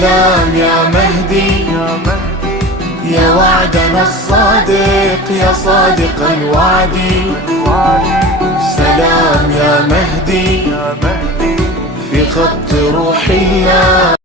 سلام يا مهدي يا وعدنا الصادق يا صادق الوعد. سلام يا مهدي في خط روح الله.